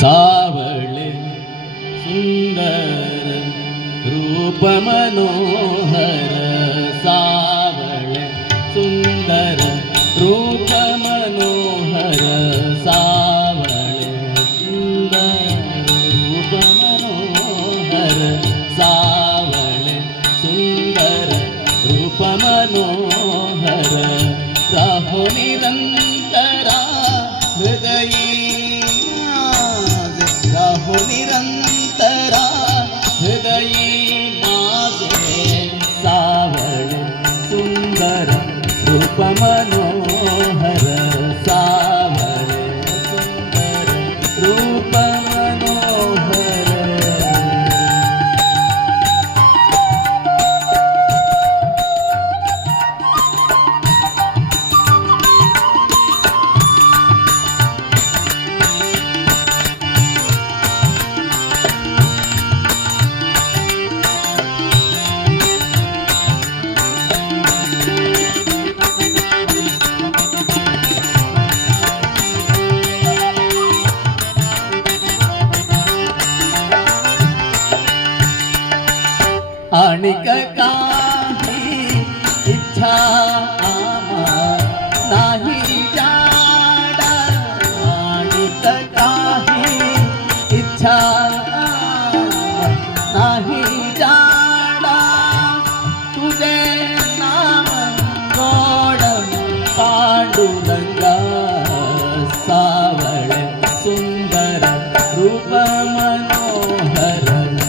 सावळे सुंदर रूप मनोहर, सावळे सुंदर रूप मनोहर, सावळे सुंदर रूप मनोहर, सावळे सुंदर रूप मनोहर, राहो निरंतरा हृदयी निरंतरा हृदयी माझे, सावळे सुंदर रूप मनोहर, सावळे सुंदर रूप मनोहर. आणिक काही इच्छा नाही जाडा, आणिक काही इच्छा नाही जाडा, तुझे नाम गोड पांडुरंगा, सावळे सुंदर रूप मनोहर,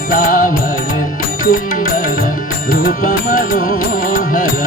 सावळे सुंदर रूप मनोहर.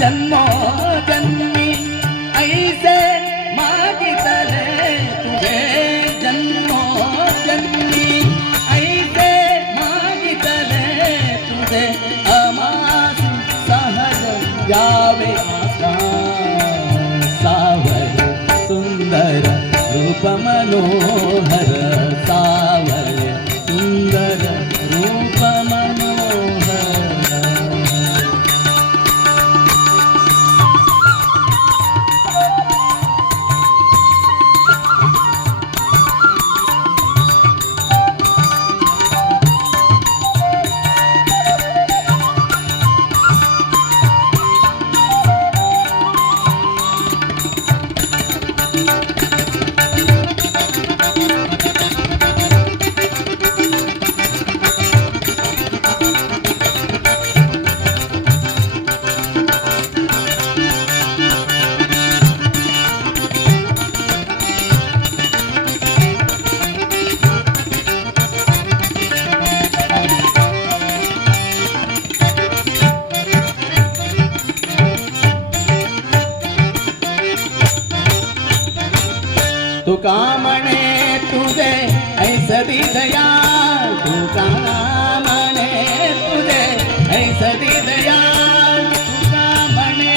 जन्मो यावे आता सावळे सुंदर रूप मनोहर सावळे सुंदर रूप मनोहर तुका म्हणे तुझे ऐसदी दया तुका म्हणे तुझे ऐसदी दया तुका म्हणे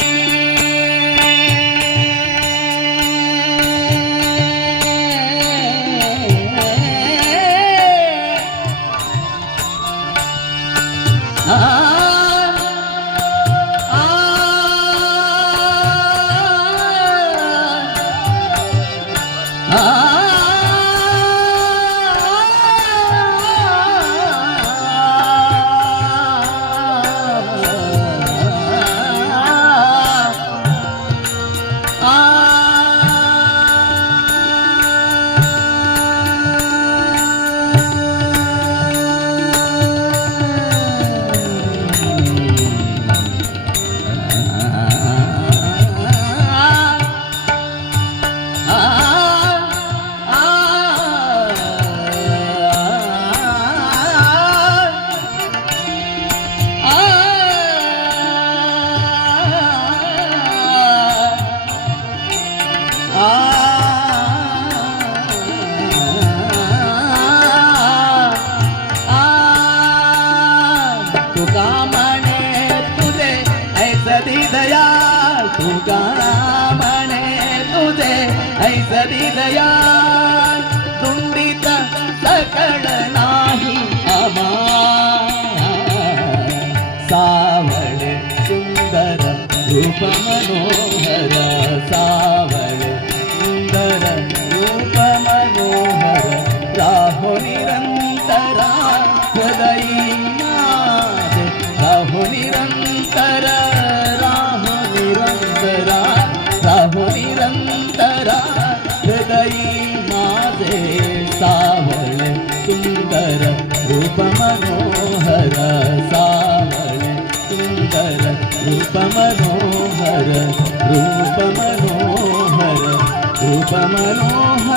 तुका म्हणे तुझे ऐसदी दया तुका म्हणे तुझे ऐसदी दया तुंडीत सकळ नाही आम्हा सावळे सुंदर रूप मनोहर सावळे सुंदर रूप मनोहर राहो निरंतरा हृदयी राहो निरंतरा राहो निरंतरा हृदयी माझे सावळे सुंदर रूप मनोहर सावळे सुंदर रूप मनोहर रूप मनोहर रूप मनोहर